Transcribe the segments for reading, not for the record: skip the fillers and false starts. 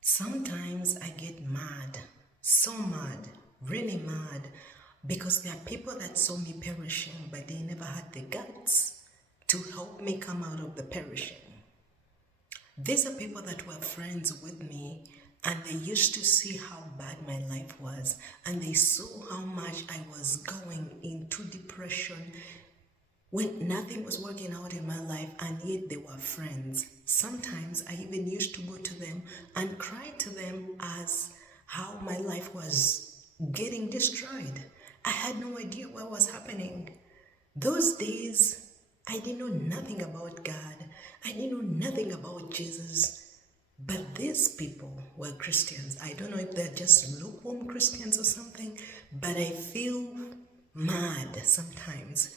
Sometimes I get mad, so mad, really mad, because there are people that saw me perishing, but they never had the guts to help me come out of the perishing. These are people that were friends with me, and they used to see how bad my life was, and they saw how much I was going into depression when nothing was working out in my life, and yet they were friends. Sometimes I even used to go to them and cry to them as how my life was getting destroyed. I had no idea what was happening. Those days, I didn't know nothing about God. I didn't know nothing about Jesus. But these people were Christians. I don't know if they're just lukewarm Christians or something, but I feel mad sometimes.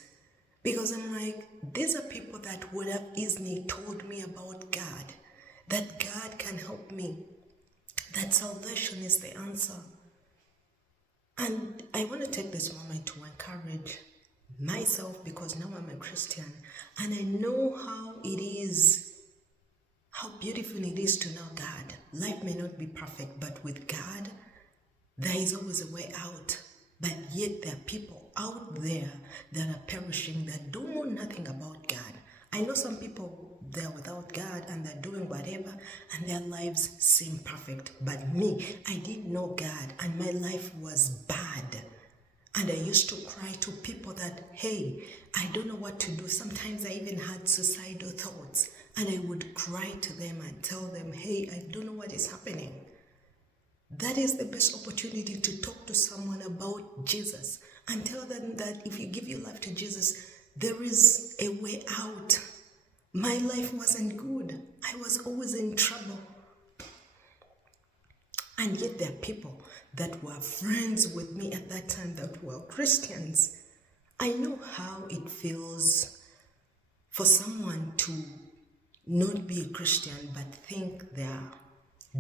Because I'm like, these are people that would have easily told me about God, that God can help me, that salvation is the answer. And I want to take this moment to encourage myself, because now I'm a Christian and I know how it is, how beautiful it is to know God. Life may not be perfect, but with God, there is always a way out. But yet there are people out there that are perishing, that don't know nothing about God. I know some people, they're without God and they're doing whatever and their lives seem perfect. But me, I didn't know God and my life was bad. And I used to cry to people that, hey, I don't know what to do. Sometimes I even had suicidal thoughts. And I would cry to them and tell them, hey, I don't know what is happening. That is the best opportunity to talk to someone about Jesus and tell them that if you give your life to Jesus, there is a way out. My life wasn't good. I was always in trouble. And yet there are people that were friends with me at that time that were Christians. I know how it feels for someone to not be a Christian but think they're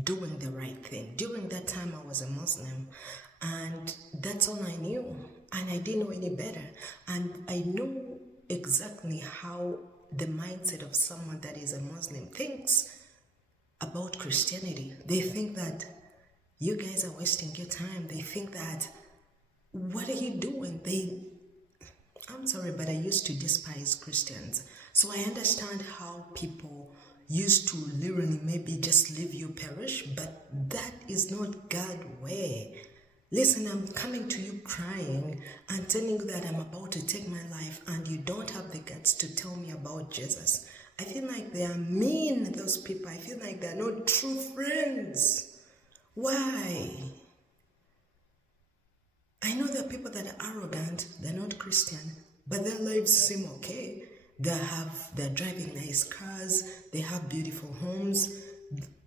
doing the right thing. During that time, I was a Muslim, and that's all I knew, and I didn't know any better. And I know exactly how the mindset of someone that is a Muslim thinks about Christianity. They think that you guys are wasting your time. They think that, what are you doing? I'm sorry, but I used to despise Christians. So I understand how people used to literally maybe just leave you perish, but that is not God's way. Listen, I'm coming to you crying and telling you that I'm about to take my life and you don't have the guts to tell me about Jesus. I feel like they are mean, those people. I feel like they're not true friends. Why? I know there are people that are arrogant, they're not Christian, but their lives seem okay. They're driving nice cars, they have beautiful homes,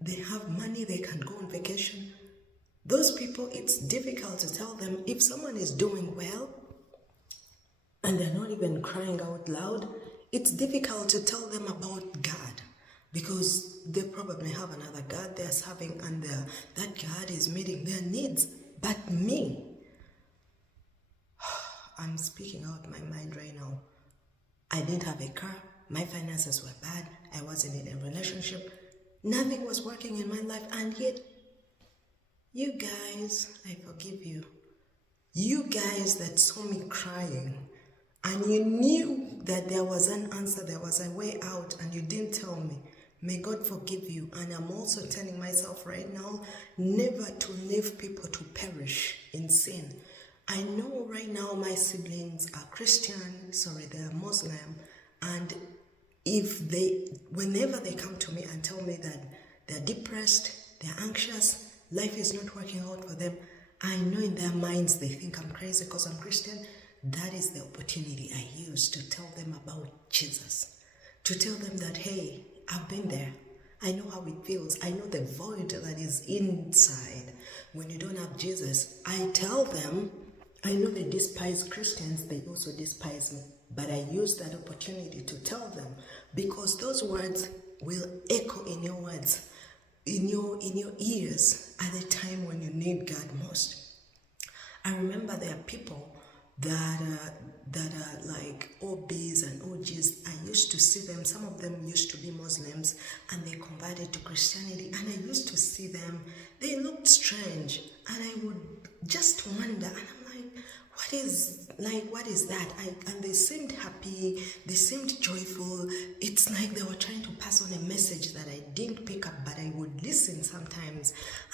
they have money, they can go on vacation. Those people, it's difficult to tell them if someone is doing well and they're not even crying out loud. It's difficult to tell them about God because they probably have another God they're serving and that God is meeting their needs. But me, I'm speaking out my mind right now. I didn't have a car, my finances were bad, I wasn't in a relationship, nothing was working in my life, and yet, you guys, I forgive you. You guys that saw me crying, and you knew that there was an answer, there was a way out, and you didn't tell me. May God forgive you, and I'm also telling myself right now, never to leave people to perish in sin. I know right now my siblings are Christian, they're Muslim, and whenever they come to me and tell me that they're depressed, they're anxious, life is not working out for them, I know in their minds they think I'm crazy because I'm Christian. That is the opportunity I use to tell them about Jesus, to tell them that, hey, I've been there. I know how it feels. I know the void that is inside when you don't have Jesus. I tell them, I know they despise Christians, they also despise me. But I use that opportunity to tell them because those words will echo in your words, in your ears at the time when you need God most. I remember there are people that are like OBs and OGs. I used to see them. Some of them used to be Muslims and they converted to Christianity, and I used to see them. They looked strange, and I would just wonder, and I'm like, what is that? And they seemed happy, they seemed joyful. It's like they were trying to pass on a message that I didn't pick up, but I would listen sometimes.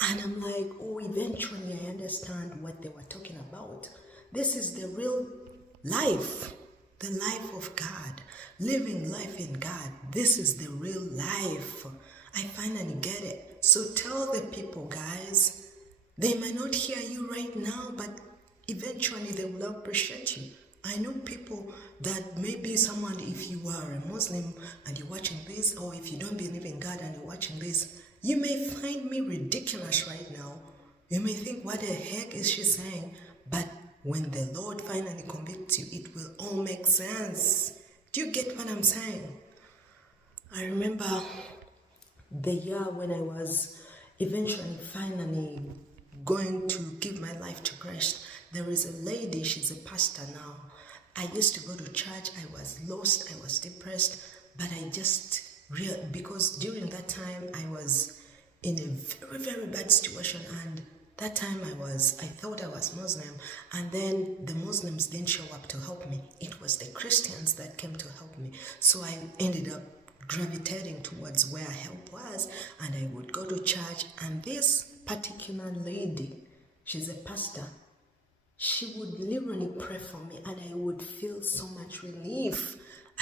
And I'm like, oh, eventually I understand what they were talking about. This is the real life, the life of God, living life in God. This is the real life. I finally get it. So tell the people, guys, they might not hear you right now, but eventually they will appreciate you. I know people that maybe someone, if you are a Muslim and you're watching this, or if you don't believe in God and you're watching this, you may find me ridiculous right now. You may think, what the heck is she saying? But when the Lord finally convicts you, it will all make sense. Do you get what I'm saying? I remember the year when I was eventually finally going to give my life to Christ. There is a lady, she's a pastor now. I used to go to church, I was lost, I was depressed, but I just because during that time I was in a very, very bad situation, and that time I thought I was Muslim, and then the Muslims didn't show up to help me. It was the Christians that came to help me. So I ended up gravitating towards where help was, and I would go to church, and this particular lady, she's a pastor, she would literally pray for me, and I would feel so much relief.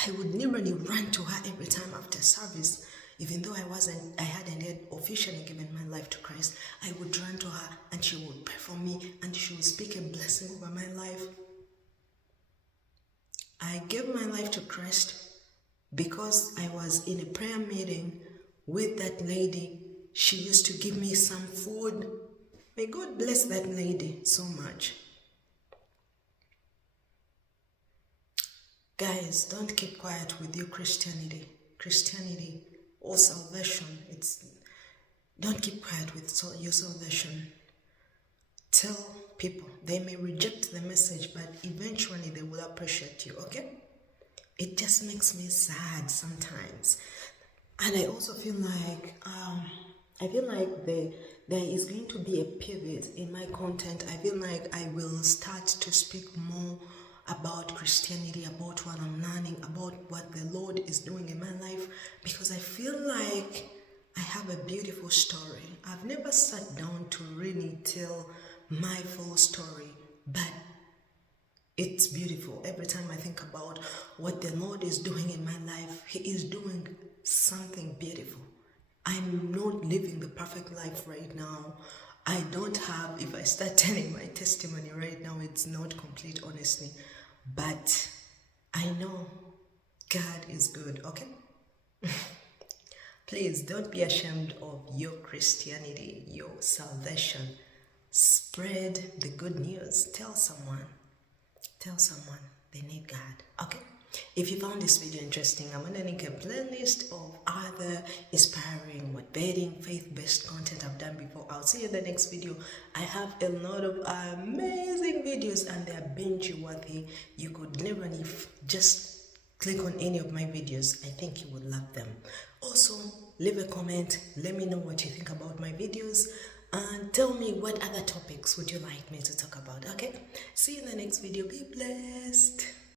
I would literally run to her every time after service. Even though I hadn't yet officially given my life to Christ, I would run to her and she would pray for me and she would speak a blessing over my life. I gave my life to Christ because I was in a prayer meeting with that lady. She used to give me some food. May God bless that lady so much. Guys, don't keep quiet with your Christianity or salvation. Don't keep quiet with your salvation. Tell people. They may reject the message, but eventually they will appreciate you, okay? It just makes me sad sometimes. And I also feel like there is going to be a pivot in my content. I feel like I will start to speak more about Christianity, about what I'm learning, about what the Lord is doing in my life, because I feel like I have a beautiful story. I've never sat down to really tell my full story, but it's beautiful. Every time I think about what the Lord is doing in my life, He is doing something beautiful. I'm not living the perfect life right now. I don't have, if I start telling my testimony right now, it's not complete, honestly. But I know God is good, okay? Please don't be ashamed of your Christianity, your salvation. Spread the good news. Tell someone they need God, okay? If you found this video interesting, I'm going to link a playlist of other inspiring, motivating, faith-based content I've done before. I'll see you in the next video. I have a lot of amazing videos and they're binge-worthy. You could literally just click on any of my videos. I think you would love them. Also, leave a comment. Let me know what you think about my videos. And tell me what other topics would you like me to talk about, okay? See you in the next video. Be blessed.